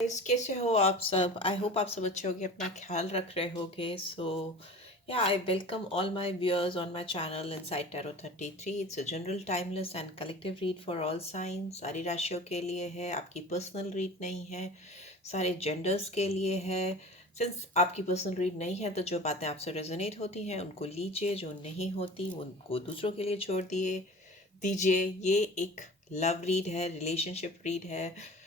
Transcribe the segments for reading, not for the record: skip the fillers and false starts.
Guys, कैसे हो आप सब? आई होप आप सब अच्छे होगे, अपना ख्याल रख रहे होगे। या I welcome all my viewers on my channel inside tarot 33। It's a general timeless and collective read for all science. सारी राशियों के लिए है, आपकी पर्सनल रीड नहीं है। सारे जेंडर्स के लिए है। सिंस आपकी पर्सनल रीड नहीं है तो जो बातें आपसे रेजोनेट होती हैं उनको लीजिए, जो नहीं होती उनको दूसरों के लिए छोड़ दिए दीजिए। ये एक लव रीड है, रिलेशनशिप रीड है।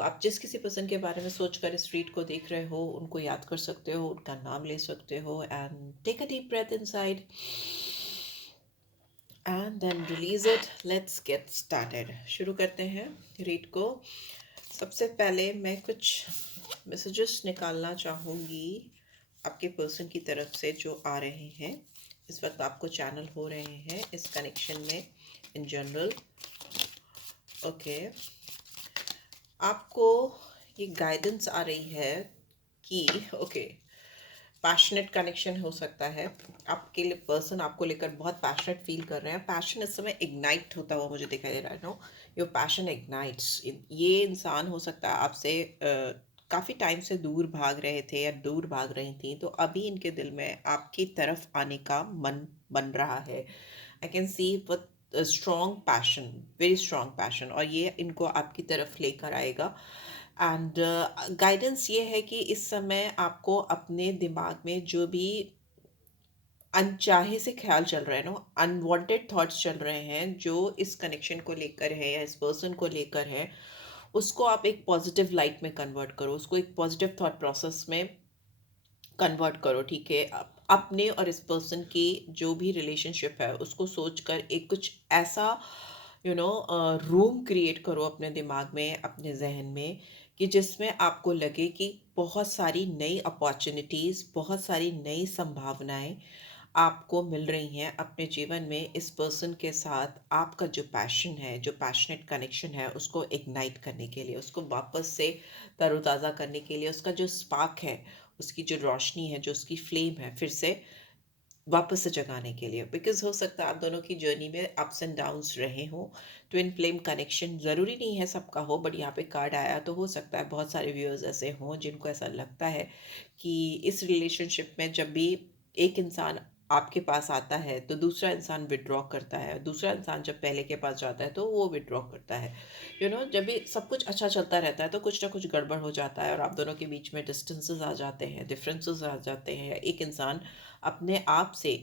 आप जिस किसी पर्सन के बारे में सोचकर इस रीड को देख रहे हो उनको याद कर सकते हो, उनका नाम ले सकते हो and take a deep breath inside and then release it. Let's get started. शुरू करते हैं रीड को। सबसे पहले मैं कुछ मैसेजेस निकालना चाहूँगी आपके पर्सन की तरफ से जो आ रहे हैं इस वक्त, आपको चैनल हो रहे हैं इस कनेक्शन में इन जनरल। ओके, आपको ये गाइडेंस आ रही है कि ओके, पैशनेट कनेक्शन हो सकता है। आपके लिए पर्सन आपको लेकर बहुत पैशनेट फील कर रहे हैं। पैशन इस समय इग्नाइट होता हुआ मुझे दिखाई दे रहा है। No, your passion ignites. ये इंसान हो सकता है आपसे काफ़ी टाइम से दूर भाग रहे थे या दूर भाग रही थी, तो अभी इनके दिल में आपकी तरफ आने का मन बन रहा है। I can see with strong passion, very strong passion, और ये इनको आपकी तरफ लेकर आएगा। एंड गाइडेंस ये है कि इस समय आपको अपने दिमाग में जो भी अनचाहे से ख्याल चल रहे हैं, नो अनवांटेड थॉट्स चल रहे हैं जो इस कनेक्शन को लेकर है या इस पर्सन को लेकर है, उसको आप एक पॉजिटिव लाइट में कन्वर्ट करो, उसको एक पॉजिटिव थॉट प्रोसेस में कन्वर्ट करो। ठीक है, अपने और इस पर्सन की जो भी रिलेशनशिप है उसको सोचकर एक कुछ ऐसा रूम क्रिएट करो अपने दिमाग में, अपने जहन में, कि जिसमें आपको लगे कि बहुत सारी नई अपॉर्चुनिटीज़, बहुत सारी नई संभावनाएं आपको मिल रही हैं अपने जीवन में। इस पर्सन के साथ आपका जो पैशन है, जो पैशनेट कनेक्शन है, उसको इग्नाइट करने के लिए, उसको वापस से तरोताज़ा करने के लिए, उसका जो स्पार्क है, उसकी जो रोशनी है, जो उसकी फ्लेम है, फिर से वापस से जगाने के लिए। बिकॉज हो सकता है आप दोनों की जर्नी में अप्स एंड डाउन्स रहे हों। ट्विन फ्लेम कनेक्शन ज़रूरी नहीं है सबका हो, बट यहाँ पे कार्ड आया तो हो सकता है बहुत सारे व्यूअर्स ऐसे हों जिनको ऐसा लगता है कि इस रिलेशनशिप में जब भी एक इंसान आपके पास आता है तो दूसरा इंसान विड्रॉ करता है, दूसरा इंसान जब पहले के पास जाता है तो वो विड्रॉ करता है। जब भी सब कुछ अच्छा चलता रहता है तो कुछ ना कुछ गड़बड़ हो जाता है और आप दोनों के बीच में डिस्टेंसेस आ जाते हैं, डिफरेंसेस आ जाते हैं, या एक इंसान अपने आप से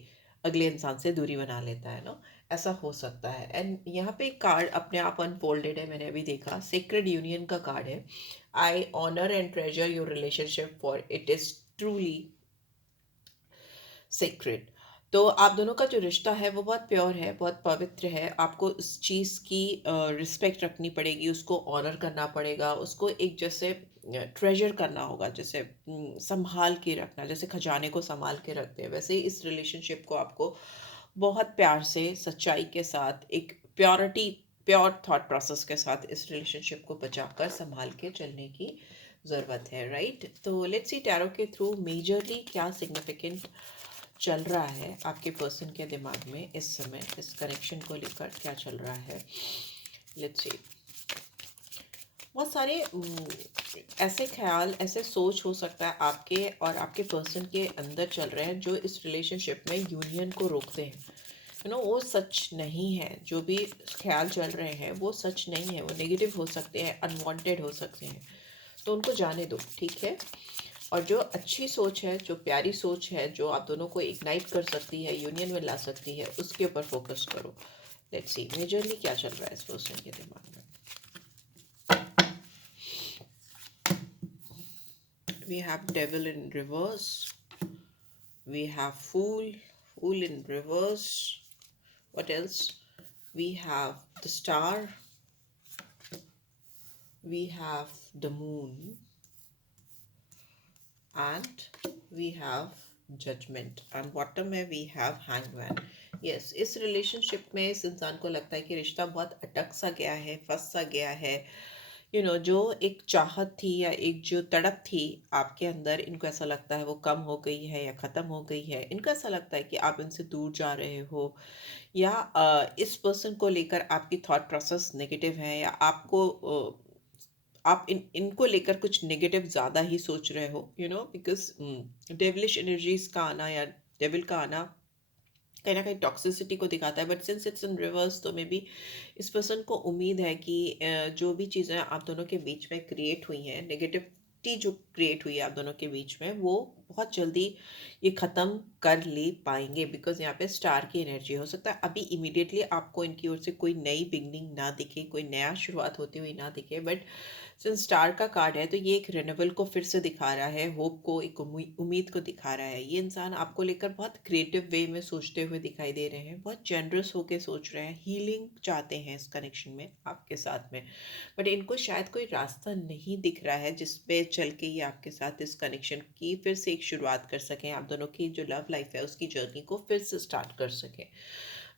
अगले इंसान से दूरी बना लेता है ना। ऐसा हो सकता है। एंड यहाँ पे एक कार्ड अपने आप अनफोल्डेड है, मैंने अभी देखा, सेक्रेड यूनियन का कार्ड है। I honour and treasure your relationship for it is truly sacred. तो आप दोनों का जो रिश्ता है वो बहुत प्योर है, बहुत पवित्र है। आपको उस चीज़ की रिस्पेक्ट रखनी पड़ेगी, उसको ऑनर करना पड़ेगा, उसको एक जैसे ट्रेजर करना होगा, जैसे संभाल के रखना, जैसे खजाने को संभाल के रखते हैं, वैसे ही इस रिलेशनशिप को आपको बहुत प्यार से, सच्चाई के साथ, एक प्योरिटी, प्योर थॉट प्रोसेस के साथ इस रिलेशनशिप को बचाकर संभाल के चलने की ज़रूरत है। राइट, तो लेट्स सी टैरो के थ्रू मेजरली क्या सिग्निफिकेंट चल रहा है आपके पर्सन के दिमाग में इस समय, इस कनेक्शन को लेकर क्या चल रहा है। लेट्स सी। बहुत सारे ऐसे ख्याल, ऐसे सोच हो सकता है आपके और आपके पर्सन के अंदर चल रहे हैं जो इस रिलेशनशिप में यूनियन को रोकते हैं। वो सच नहीं है। जो भी ख्याल चल रहे हैं वो सच नहीं है, वो नेगेटिव हो सकते हैं, अनवांटेड हो सकते हैं, तो उनको जाने दो। ठीक है, और जो अच्छी सोच है, जो प्यारी सोच है, जो आप दोनों को इग्नाइट कर सकती है, यूनियन में ला सकती है, उसके ऊपर फोकस करो। लेट्स सी मेजरली क्या चल रहा है इस पर्सन के दिमाग में। We have devil in reverse. We have fool, fool in reverse. What else? We have the star. We have the moon. And we have judgment. And bottom में we have hangman. Yes, इस relationship में इस इंसान को लगता है कि रिश्ता बहुत अटक सा गया है, फंस सा गया है। जो एक चाहत थी या एक जो तड़प थी आपके अंदर, इनको ऐसा लगता है वो कम हो गई है या ख़त्म हो गई है। इनको ऐसा लगता है कि आप इनसे दूर जा रहे हो, या इस पर्सन को लेकर आपकी थॉट प्रोसेस नेगेटिव है, या आपको आप इनको लेकर कुछ नेगेटिव ज़्यादा ही सोच रहे हो, बिकॉज डेविलिश एनर्जीज का आना या डेविल का आना कहीं ना कहीं टॉक्सिसिटी को दिखाता है, but since it's in reverse तो मे बी इस पर्सन को उम्मीद है कि जो भी चीज़ें आप दोनों के बीच में क्रिएट हुई हैं, नेगेटिविटी जो क्रिएट हुई है आप दोनों के बीच में, वो बहुत जल्दी ये ख़त्म कर ले पाएंगे, बिकॉज यहाँ पे स्टार की एनर्जी हो सकता है अभी इमीडिएटली आपको इनकी ओर से कोई नई बिगनिंग ना दिखे, कोई नया शुरुआत होती हुई ना दिखे, बट सिंस स्टार का कार्ड है तो ये एक रिन्यूअल को फिर से दिखा रहा है, होप को, एक उम्मीद को दिखा रहा है। ये इंसान आपको लेकर बहुत क्रिएटिव वे में सोचते हुए दिखाई दे रहे हैं, बहुत जेनरस होके सोच रहे हैं, हीलिंग चाहते हैं इस कनेक्शन में आपके साथ में, बट इनको शायद कोई रास्ता नहीं दिख रहा है जिस पे चल के ये आपके साथ इस कनेक्शन की फिर से एक शुरुआत कर सकें, आप दोनों की जो लव लाइफ है उसकी जर्नी को फिर से स्टार्ट कर सकें।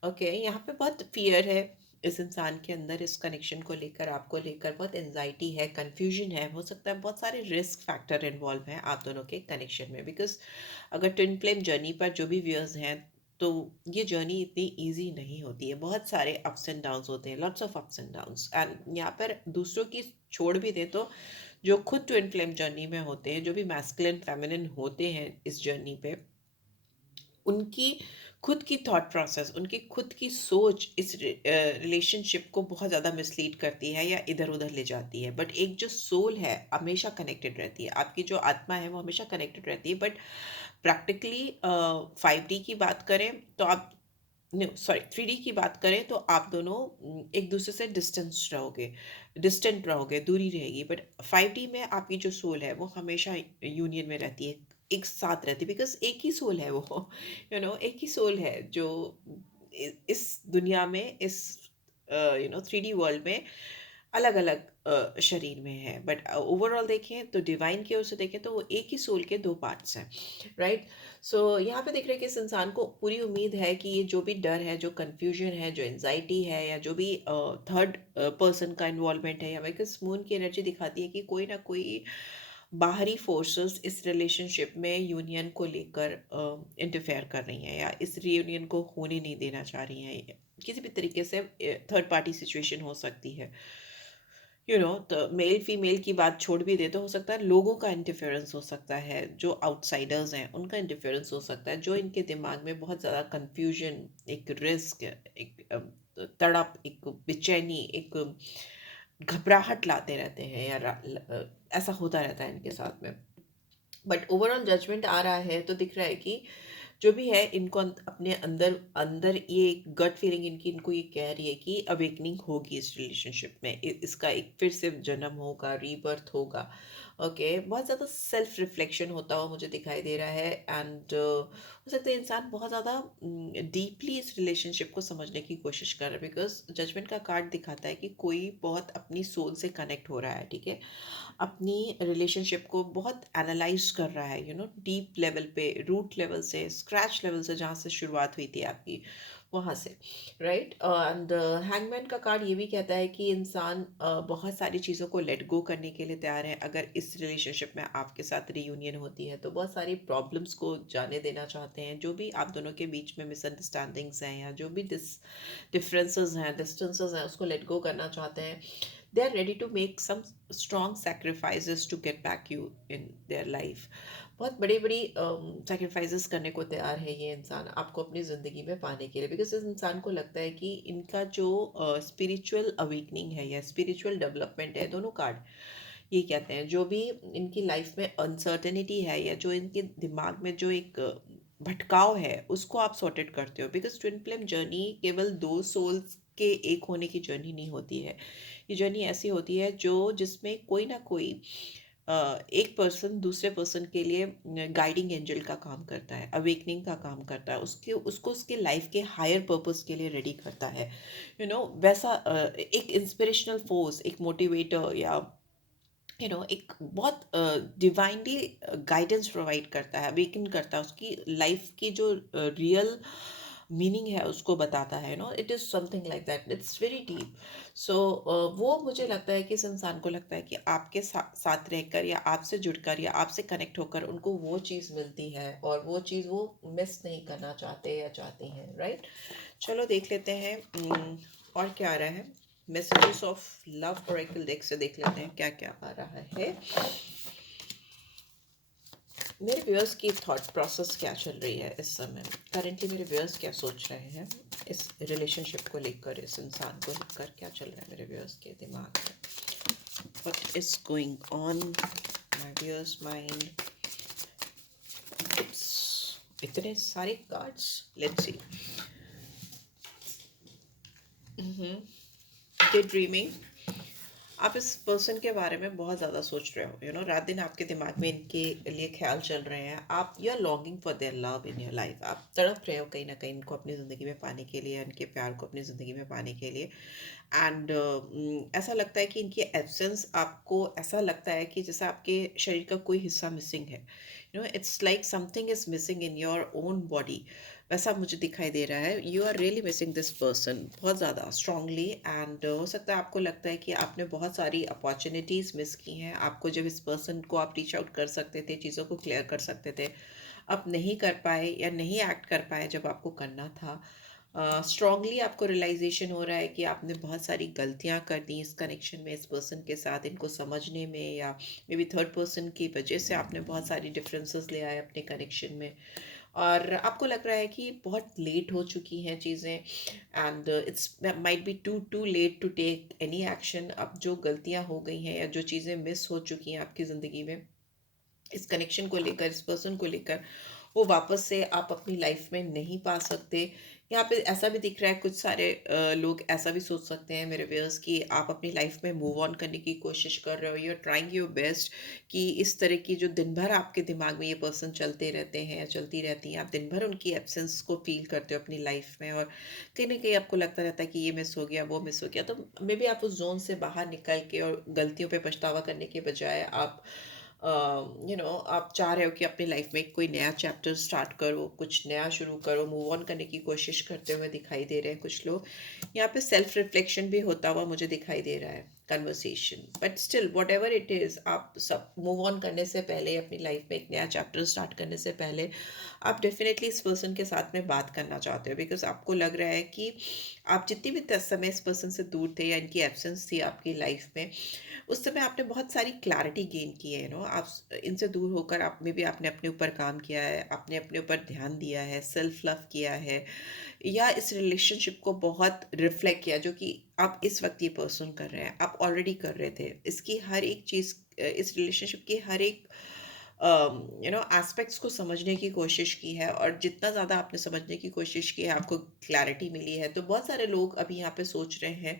ओके, यहाँ पे बहुत फियर है इस इंसान के अंदर, इस कनेक्शन को लेकर, आपको लेकर बहुत एनजाइटी है, कंफ्यूजन है, हो सकता है बहुत सारे रिस्क फैक्टर इन्वॉल्व हैं आप दोनों के कनेक्शन में, बिकॉज अगर ट्विन फ्लेम जर्नी पर जो भी व्यूअर्स हैं तो ये जर्नी इतनी इजी नहीं होती है, बहुत सारे अप्स एंड डाउन्स होते हैं, lots of ups and downs, and यहाँ पर दूसरों की छोड़ भी दें तो जो खुद ट्विन फ्लेम जर्नी में होते हैं, जो भी मैस्कुलिन फेमिनिन होते हैं इस जर्नी पे, उनकी खुद की थॉट प्रोसेस, उनकी खुद की सोच इस रिलेशनशिप को बहुत ज़्यादा मिसलीड करती है या इधर उधर ले जाती है, बट एक जो सोल है हमेशा कनेक्टेड रहती है, आपकी जो आत्मा है वो हमेशा कनेक्टेड रहती है, बट प्रैक्टिकली 5D की बात करें तो आप, सॉरी 3D की बात करें तो आप दोनों एक दूसरे से डिस्टेंट रहोगे, दूरी रहेगी, बट 5D में आपकी जो सोल है वो हमेशा यूनियन में रहती है, एक साथ रहती है, बिकॉज एक ही सोल है वो, एक ही सोल है जो इस दुनिया में, इस 3D वर्ल्ड में अलग अलग शरीर में है, बट ओवरऑल देखें तो डिवाइन की ओर से देखें तो वो एक ही सोल के दो पार्ट्स हैं, राइट। सो यहाँ पे देख रहे हैं कि इस इंसान को पूरी उम्मीद है कि ये जो भी डर है, जो कंफ्यूजन है, जो एनजाइटी है, या जो भी थर्ड पर्सन का इन्वॉल्वमेंट है, या बिकॉज मून की एनर्जी दिखाती है कि कोई ना कोई बाहरी फोर्सेस इस रिलेशनशिप में यूनियन को लेकर इंटरफेयर कर रही हैं या इस रीयूनियन को होने नहीं देना चाह रही हैं, किसी भी तरीके से थर्ड पार्टी सिचुएशन हो सकती है, तो मेल फीमेल की बात छोड़ भी दे तो हो सकता है लोगों का इंटरफेरेंस हो सकता है, जो आउटसाइडर्स हैं उनका इंटरफेरेंस हो सकता है, जो इनके दिमाग में बहुत ज़्यादा कंफ्यूजन, एक रिस्क, एक तड़प, एक बेचैनी, एक घबराहट लाते रहते हैं, या ऐसा होता रहता है इनके साथ में, बट ओवरऑल जजमेंट आ रहा है तो दिख रहा है कि जो भी है इनको अपने अंदर अंदर ये गट फीलिंग इनकी इनको ये कह रही है कि अवेकनिंग होगी इस रिलेशनशिप में, इसका एक फिर से जन्म होगा, रीबर्थ होगा। ओके, बहुत ज़्यादा सेल्फ रिफ्लेक्शन होता हुआ मुझे दिखाई दे रहा है, एंड हो सकता है इंसान बहुत ज़्यादा डीपली इस रिलेशनशिप को समझने की कोशिश कर रहा है, बिकॉज जजमेंट का कार्ड दिखाता है कि कोई बहुत अपनी सोल से कनेक्ट हो रहा है, ठीक है, अपनी रिलेशनशिप को बहुत एनालाइज कर रहा है, डीप लेवल पे, रूट लेवल से, स्क्रैच लेवल से, जहाँ से शुरुआत हुई थी आपकी वहाँ से, राइट। एंड हैंगमैन का कार्ड ये भी कहता है कि इंसान बहुत सारी चीज़ों को लेट गो करने के लिए तैयार है, अगर इस रिलेशनशिप में आपके साथ रीयूनियन होती है तो बहुत सारी प्रॉब्लम्स को जाने देना चाहते हैं, जो भी आप दोनों के बीच में मिसअंडरस्टैंडिंग्स हैं या जो भी डिफरेंसेस हैं, डिस्टेंसेस हैं, उसको लेट गो करना चाहते हैं, they are ready to make some strong sacrifices to get back you in their life। बहुत बड़ी बड़ी sacrifices करने को तैयार है ये इंसान आपको अपनी ज़िंदगी में पाने के लिए, बिकॉज इस इंसान को लगता है कि इनका जो स्पिरिचुअल अवेकनिंग है या स्पिरिचुअल डेवलपमेंट है, दोनों कार्ड ये कहते हैं, जो भी इनकी लाइफ में अनसर्टेनिटी है या जो इनके दिमाग में जो एक भटकाव है उसको आप सॉर्टेड करते हो, बिकॉज ट्विन फ्लेम जर्नी केवल दो सोल्स के एक होने की जर्नी नहीं होती है, ये जर्नी ऐसी होती है जिसमें कोई ना कोई एक पर्सन दूसरे पर्सन के लिए गाइडिंग एंजल का काम करता है, अवेकनिंग का काम करता है, उसको उसके लाइफ के हायर पर्पस के लिए रेडी करता है, वैसा एक इंस्पिरेशनल फोर्स, एक मोटिवेटर, या एक बहुत डिवाइनली गाइडेंस प्रोवाइड करता है, अवेकन करता है, उसकी लाइफ की जो रियल मीनिंग है उसको बताता है, it is something like that, it's very deep. So वो मुझे लगता है कि इस इंसान को लगता है कि आपके साथ रहकर या आपसे जुड़कर या आपसे कनेक्ट होकर उनको वो चीज़ मिलती है, और वो चीज़ वो मिस नहीं करना चाहते या चाहती हैं, राइट। चलो देख लेते हैं और क्या आ रहा है। Messages of love Oracle deck से देख लेते हैं क्या क्या आ रहा है। मेरे व्यूअर्स की थॉट प्रोसेस क्या चल रही है इस समय, करेंटली मेरे व्यूअर्स क्या सोच रहे हैं इस रिलेशनशिप को लेकर, इस इंसान को लेकर क्या चल रहा है मेरे व्यूअर्स के दिमाग में। What is going on my viewers mind. इतने सारे cards, let's see. Day dreaming, आप इस पर्सन के बारे में बहुत ज़्यादा सोच रहे हो, रात दिन आपके दिमाग में इनके लिए ख्याल चल रहे हैं। आप you are longing for their love in your life, आप तड़प रहे हो कहीं ना कहीं इनको अपनी ज़िंदगी में पाने के लिए, इनके प्यार को अपनी ज़िंदगी में पाने के लिए। एंड ऐसा लगता है कि इनकी एब्सेंस आपको ऐसा लगता है कि जैसे आपके शरीर का कोई हिस्सा मिसिंग है। It's like something is missing in your own body, वैसा मुझे दिखाई दे रहा है। You are really missing this person बहुत ज़्यादा स्ट्रांगली। एंड हो सकता है आपको लगता है कि आपने बहुत सारी अपॉर्चुनिटीज़ मिस की हैं। आपको जब इस पर्सन को आप रीच आउट कर सकते थे, चीज़ों को क्लियर कर सकते थे, आप नहीं कर पाए या नहीं एक्ट कर पाए जब आपको करना था। स्ट्रांगली आपको रियलाइजेशन हो रहा है कि आपने बहुत सारी गलतियां कर दी इस कनेक्शन में, इस पर्सन के साथ इनको समझने में, या मे बी थर्ड पर्सन की वजह से आपने बहुत सारी डिफरेंसेस ले आए अपने कनेक्शन में। और आपको लग रहा है कि बहुत लेट हो चुकी हैं चीज़ें, and it's might be too late to take any action. अब जो गलतियां हो गई हैं या जो चीज़ें मिस हो चुकी हैं आपकी ज़िंदगी में इस कनेक्शन को लेकर, इस पर्सन को लेकर, वो वापस से आप अपनी लाइफ में नहीं पा सकते। यहाँ पे ऐसा भी दिख रहा है, कुछ सारे लोग ऐसा भी सोच सकते हैं मेरे व्यूअर्स कि आप अपनी लाइफ में मूव ऑन करने की कोशिश कर रहे हो, you are trying your best कि इस तरह की जो दिन भर आपके दिमाग में ये पर्सन चलते रहते हैं या चलती रहती हैं, आप दिन भर उनकी एब्सेंस को फील करते हो अपनी लाइफ में, और कहीं ना कहीं आपको लगता रहता है कि ये मिस हो गया, वो मिस हो गया। तो मे बी आप उस जोन से बाहर निकल के और गलतियों पे पछतावा करने के बजाय आप आप चाह रहे हो कि अपनी लाइफ में कोई नया चैप्टर स्टार्ट करो, कुछ नया शुरू करो, मूव ऑन करने की कोशिश करते हुए दिखाई दे रहे हैं कुछ लोग। यहाँ पे सेल्फ रिफ्लेक्शन भी होता हुआ मुझे दिखाई दे रहा है, conversation. But still what ever it is, आप सब मूव ऑन करने से पहले, अपनी लाइफ में एक नया चैप्टर स्टार्ट करने से पहले, आप डेफिनेटली इस पर्सन के साथ में बात करना चाहते हो, बिकॉज आपको लग रहा है कि आप जितनी भी 10 समय इस पर्सन से दूर थे या इनकी एब्सेंस थी आपकी लाइफ में, उस समय आपने बहुत सारी क्लैरिटी गेन की है। आप इनसे दूर होकर आप में भी आपने अपने ऊपर काम किया है, आपने अपने ऊपर ध्यान दिया है, सेल्फ लव किया है, या इस रिलेशनशिप को बहुत रिफ्लेक्ट किया, जो कि आप इस वक्त ये पर्सन कर रहे हैं, आप ऑलरेडी कर रहे थे। इसकी हर एक चीज़, इस रिलेशनशिप की हर एक एस्पेक्ट्स को समझने की कोशिश की है, और जितना ज़्यादा आपने समझने की कोशिश की है आपको क्लैरिटी मिली है। तो बहुत सारे लोग अभी यहाँ पे सोच रहे हैं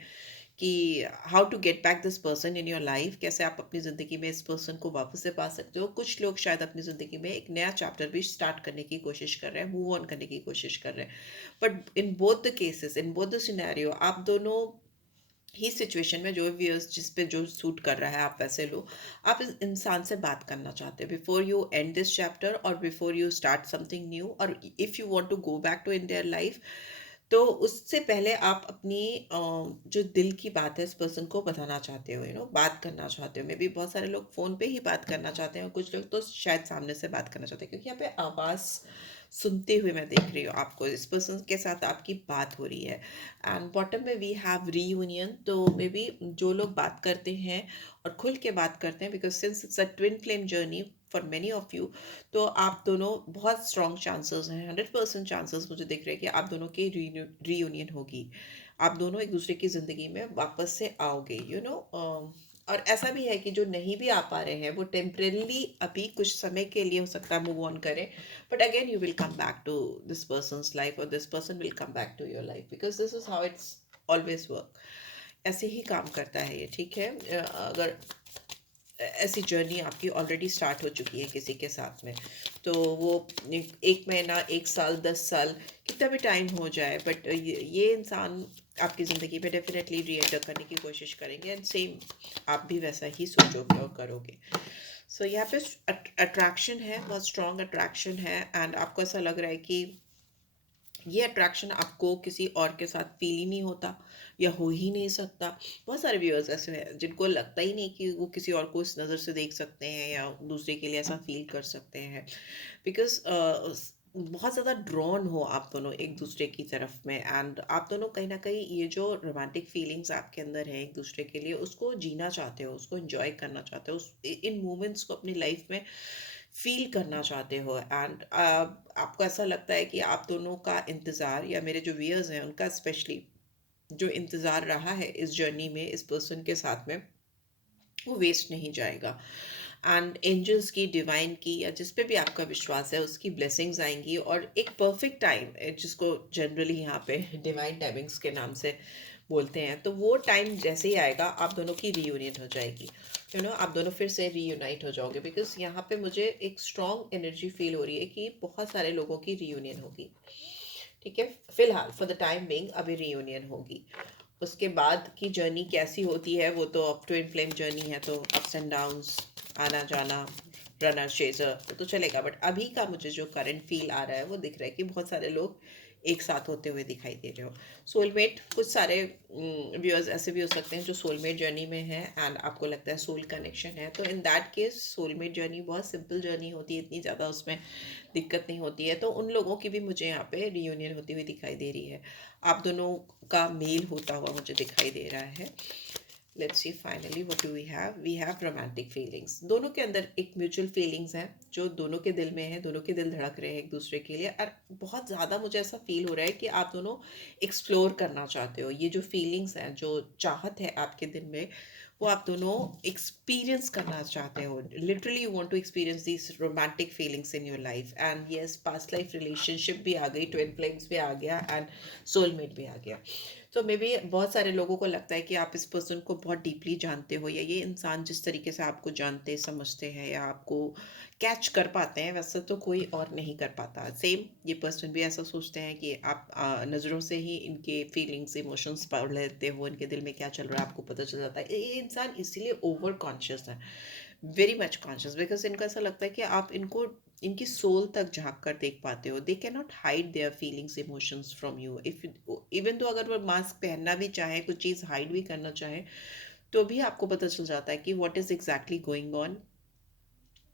कि how to get back this person in your life, कैसे आप अपनी ज़िंदगी में इस पर्सन को वापस से पा सकते हो। कुछ लोग शायद अपनी ज़िंदगी में एक नया चैप्टर भी स्टार्ट करने की कोशिश कर रहे हैं, मूव ऑन करने की कोशिश कर रहे हैं। But in both the cases, in both the scenario, आप दोनों ही सिचुएशन में, जो व्यूअर्स जिस पे जो सूट कर रहा है आप वैसे लो, आप इस इंसान से बात करना चाहते हो before you end this chapter और before you start something new, और if you want to go back to in their life, तो उससे पहले आप अपनी जो दिल की बात है इस पर्सन को बताना चाहते हो, बात करना चाहते हो। मे बी बहुत सारे लोग फ़ोन पे ही बात करना चाहते हैं, और कुछ लोग तो शायद सामने से बात करना चाहते हैं, क्योंकि यहाँ पे आवाज़ सुनते हुए मैं देख रही हूँ आपको, इस पर्सन के साथ आपकी बात हो रही है। एंड बॉटम में वी हैव रीयूनियन। तो मे बी जो लोग बात करते हैं और खुल के बात करते हैं, because since it's a twin flame journey for many of you, तो आप दोनों, बहुत स्ट्रॉन्ग चांसेस हैं, 100% चांसेस मुझे दिख रहे हैं कि आप दोनों की रीयूनियन होगी। आप दोनों एक दूसरे की ज़िंदगी में वापस से आओगे, और ऐसा भी है कि जो नहीं भी आ पा रहे हैं वो टेम्परेली अभी कुछ समय के लिए हो सकता है मूव ऑन करें, but again you will come back to this person's life, और this person will come back to your life, because this is how it's always work. ऐसे ही काम करता है ये, ठीक है। अगर ऐसी जर्नी आपकी ऑलरेडी स्टार्ट हो चुकी है किसी के साथ में, तो वो 1 महीना, 1 साल, 10 साल, कितना भी टाइम हो जाए, बट ये इंसान आपकी ज़िंदगी में डेफिनेटली री एंटर करने की कोशिश करेंगे, एंड सेम आप भी वैसा ही सोचोगे और करोगे। सो यहाँ पे अट्रैक्शन है, बहुत स्ट्रॉन्ग अट्रैक्शन है, एंड आपको ऐसा लग रहा है कि ये अट्रैक्शन आपको किसी और के साथ फील ही नहीं होता, या हो ही नहीं सकता। बहुत सारे व्यूअर्स ऐसे हैं जिनको लगता ही नहीं कि वो किसी और को इस नज़र से देख सकते हैं या दूसरे के लिए ऐसा फील कर सकते हैं, बिकॉज बहुत ज़्यादा ड्रॉन हो आप दोनों एक दूसरे की तरफ में, एंड आप दोनों कहीं ना कहीं ये जो रोमांटिक फीलिंग्स आपके अंदर है एक दूसरे के लिए, उसको जीना चाहते हो, उसको एंजॉय करना चाहते हो, उस इन मोमेंट्स को अपनी लाइफ में फील करना चाहते हो। एंड आपको ऐसा लगता है कि आप दोनों का इंतज़ार, या मेरे जो व्यूअर्स हैं उनका स्पेशली जो इंतज़ार रहा है इस जर्नी में इस पर्सन के साथ में, वो वेस्ट नहीं जाएगा। एंड एंजल्स की, डिवाइन की, या जिस पे भी आपका विश्वास है उसकी ब्लेसिंग्स आएंगी, और एक परफेक्ट टाइम जिसको जनरली यहाँ पे डिवाइन टाइमिंग्स के नाम से बोलते हैं, तो वो टाइम जैसे ही आएगा आप दोनों की रीयूनियन हो जाएगी। आप दोनों फिर से रीयूनाइट हो जाओगे, बिकॉज यहाँ पे मुझे एक स्ट्रॉन्ग एनर्जी फील हो रही है कि बहुत सारे लोगों की रीयूनियन होगी। ठीक है, फिलहाल फॉर द टाइम बिंग अभी रीयूनियन होगी। उसके बाद की जर्नी कैसी होती है वो तो up to in flame journey है, तो अप्स एंड डाउन्स, आना जाना, रनर चेजर, वो तो चलेगा। बट अभी का मुझे जो करंट फील आ रहा है वो दिख रहा है कि बहुत सारे लोग एक साथ होते हुए दिखाई दे रहे हो। सोलमेट, कुछ सारे व्यूअर्स ऐसे भी हो सकते हैं जो सोलमेट जर्नी में है एंड आपको लगता है सोल कनेक्शन है, तो in that case soulmate journey बहुत सिंपल जर्नी होती है, इतनी ज़्यादा उसमें दिक्कत नहीं होती है। तो उन लोगों की भी मुझे यहाँ पे रियूनियन होती हुई दिखाई दे रही है, आप दोनों का मेल होता हुआ मुझे दिखाई दे रहा है। Let's see finally what do we have romantic feelings, दोनों के अंदर एक म्यूचुअल फीलिंग्स हैं जो दोनों के दिल में है, दोनों के दिल धड़क रहे हैं एक दूसरे के लिए, और बहुत ज़्यादा मुझे ऐसा फील हो रहा है कि आप दोनों एक्सप्लोर करना चाहते हो। ये जो फीलिंग्स हैं, जो चाहत है आपके दिल में, वो आप दोनों एक्सपीरियंस करना चाहते हो। Literally you want to experience this romantic feelings in your life. And yes, past life relationship भी आ गई, ट्विन फ्लेम्स भी आ गया, एंड सोलमेट भी आ गया। तो मे बी बहुत सारे लोगों को लगता है कि आप इस पर्सन को बहुत डीपली जानते हो, या ये इंसान जिस तरीके से आपको जानते समझते हैं या आपको कैच कर पाते हैं वैसा तो कोई और नहीं कर पाता। सेम ये पर्सन भी ऐसा सोचते हैं कि आप नज़रों से ही इनके फीलिंग्स इमोशंस पढ़ लेते हो, इनके दिल में क्या चल रहा है आपको पता चल जाता है। ये इंसान इसीलिए ओवर कॉन्शियस है, वेरी मच कॉन्शियस, बिकॉज इनको ऐसा लगता है कि आप इनको इनकी सोल तक झांक कर देख पाते हो। They can not hide their feelings emotions from you, if even तो अगर वो मास्क पहनना भी चाहे, कुछ चीज़ हाइड भी करना चाहे, तो भी आपको पता चल जाता है कि what is exactly going on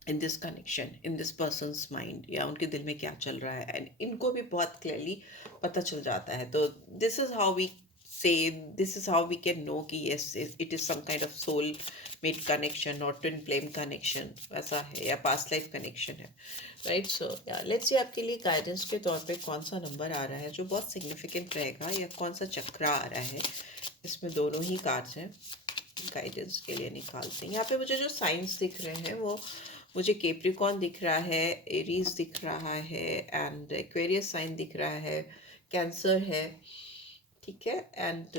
in this connection, in this persons mind, या उनके दिल में क्या चल रहा है, एंड इनको भी बहुत क्लियरली पता चल जाता है। तो this is how we say, this is how we can know कि yes it is some kind of soul mate connection or twin flame connection वैसा है, या past life connection है, right? So yeah, let's see आपके लिए guidance के तौर पे कौन सा नंबर आ रहा है जो बहुत सिग्निफिकेंट रहेगा, या कौन सा चक्रा आ रहा है। इसमें दोनों ही कार्ड्स हैं, गाइडेंस के लिए निकालते हैं। यहाँ पे मुझे जो साइंस दिख रहे हैं वो, मुझे केप्रिकॉन दिख रहा है, एरीज दिख रहा है, एंड एक्वेरियस साइन दिख रहा है, कैंसर है, ठीक है, and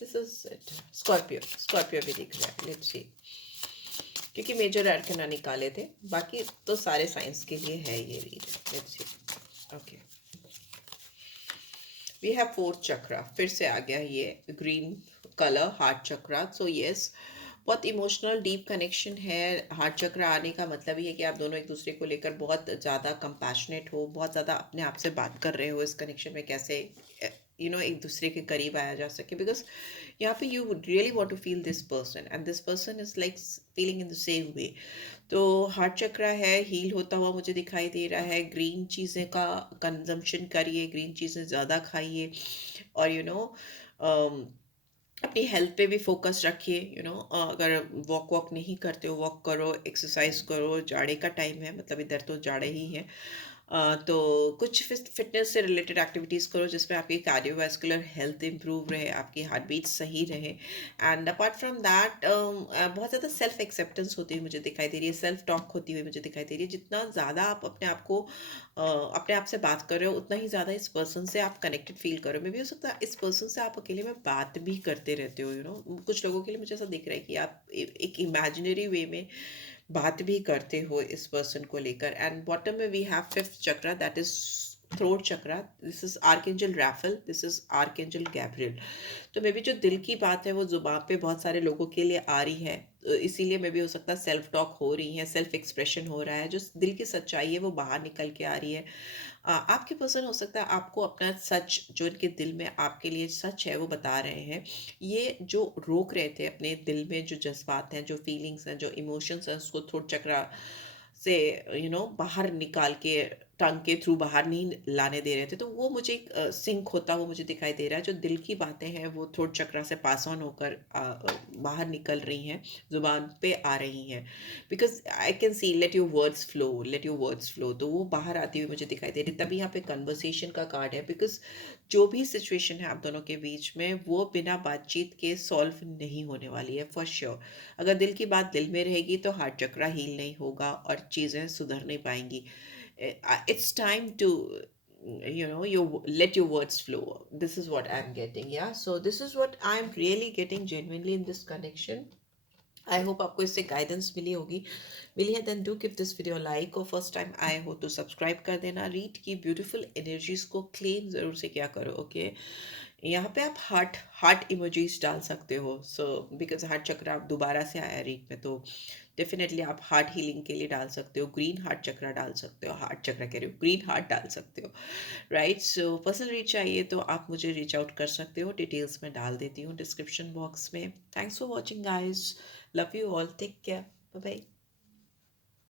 this is it, Scorpio, Scorpio भी दिख रहा है। लेट्स सी, क्योंकि मेजर आर्कना निकाले थे, बाकी तो सारे साइंस के लिए है ये read. Let's see, okay, we have fourth chakra, फिर से आ गया ये green colour, heart chakra. So yes, बहुत इमोशनल डीप कनेक्शन है। हार्ट चक्र आने का मतलब ही है कि आप दोनों एक दूसरे को लेकर बहुत ज़्यादा कंपैशनेट हो, बहुत ज़्यादा अपने आप से बात कर रहे हो इस कनेक्शन में, कैसे एक दूसरे के करीब आया जा सके, बिकॉज यहाँ पे you really want to feel this person and this person is like feeling in the same way. तो हार्ट चक्र है, हील होता हुआ मुझे दिखाई दे रहा है। ग्रीन चीज़ें का कंजम्पशन करिए, ग्रीन चीज़ें ज़्यादा खाइए, और अपनी हेल्थ पे भी फोकस रखिए। अगर वॉक वॉक नहीं करते हो, वॉक करो, एक्सरसाइज करो। जाड़े का टाइम है, मतलब इधर तो जाड़े ही है, तो कुछ फिटनेस से रिलेटेड एक्टिविटीज़ करो जिसमें आपकी कार्डियोवास्कुलर हेल्थ इंप्रूव रहे, आपकी हार्ट बीट सही रहे। एंड अपार्ट फ्रॉम दैट बहुत ज़्यादा सेल्फ एक्सेप्टेंस होती हुई मुझे दिखाई दे रही है, सेल्फ टॉक होती हुई मुझे दिखाई दे रही है। जितना ज़्यादा आप अपने आप को अपने आप से बात कर रहे हो, उतना ही ज़्यादा इस पर्सन से आप कनेक्टेड फील करो। मे भी हो सकता है इस पर्सन से आप अकेले में बात भी करते रहते हो। कुछ लोगों के लिए मुझे ऐसा दिख रहा है कि आप एक इमेजिनरी वे में बात भी करते हो इस पर्सन को लेकर। एंड बॉटम में we have fifth chakra, that is throat chakra. This is archangel Raphael, this is archangel Gabriel. तो मे बी जो दिल की बात है वो जुबान पे बहुत सारे लोगों के लिए आ रही है, तो इसीलिए मे बी हो सकता है सेल्फ टॉक हो रही है, सेल्फ एक्सप्रेशन हो रहा है, जो दिल की सच्चाई है वो बाहर निकल के आ रही है। आपके पर्सन हो सकता है आपको अपना सच, जो इनके दिल में आपके लिए सच है वो बता रहे हैं। ये जो रोक रहे थे अपने दिल में, जो जज्बात हैं, जो फीलिंग्स हैं, जो इमोशंस हैं, उसको थ्रोट चक्रा से बाहर निकाल के टंग के थ्रू बाहर नहीं लाने दे रहे थे, तो वो मुझे एक सिंक होता हुआ मुझे दिखाई दे रहा है। जो दिल की बातें हैं वो थ्रोट चक्रा से पास ऑन होकर बाहर निकल रही हैं, जुबान पे आ रही हैं। Because I can see let your words flow, let your words flow, तो वो बाहर आती हुई मुझे दिखाई दे रही। तभी यहाँ पे कन्वर्सेशन का कार्ड है, बिकॉज जो भी सिचुएशन है आप दोनों के बीच में वो बिना बातचीत के सॉल्व नहीं होने वाली है फॉर श्योर। अगर दिल की बात दिल में रहेगी तो हार्ट चक्रा हील नहीं होगा और चीज़ें सुधर नहीं पाएंगी। It's time to you let your words flow. This is what I'm getting. Yeah, so this is what I'm really getting genuinely in this connection. I hope आपको इससे गाइडेंस मिली होगी। मिली है then do give this video like, और first time आए हो तो सब्सक्राइब कर देना। रीड की ब्यूटीफुल एनर्जीज को क्लेम ज़रूर से क्या करो, ओके। यहाँ पे आप हार्ट हार्ट इमोजीज डाल सकते हो, सो बिकॉज हार्ट चक्र आप दोबारा से आया रीड में, तो डेफिनेटली आप हार्ट हीलिंग के लिए डाल सकते हो, ग्रीन हार्ट चक्रा डाल सकते हो, हार्ट चक्रा कह रही हो, ग्रीन हार्ट डाल सकते हो, राइट। सो पर्सनल रीड चाहिए तो आप मुझे रीच आउट कर सकते हो, डिटेल्स मैं डाल देती हूँ डिस्क्रिप्शन बॉक्स में। Thanks for watching guys, love you all, take care, bye bye.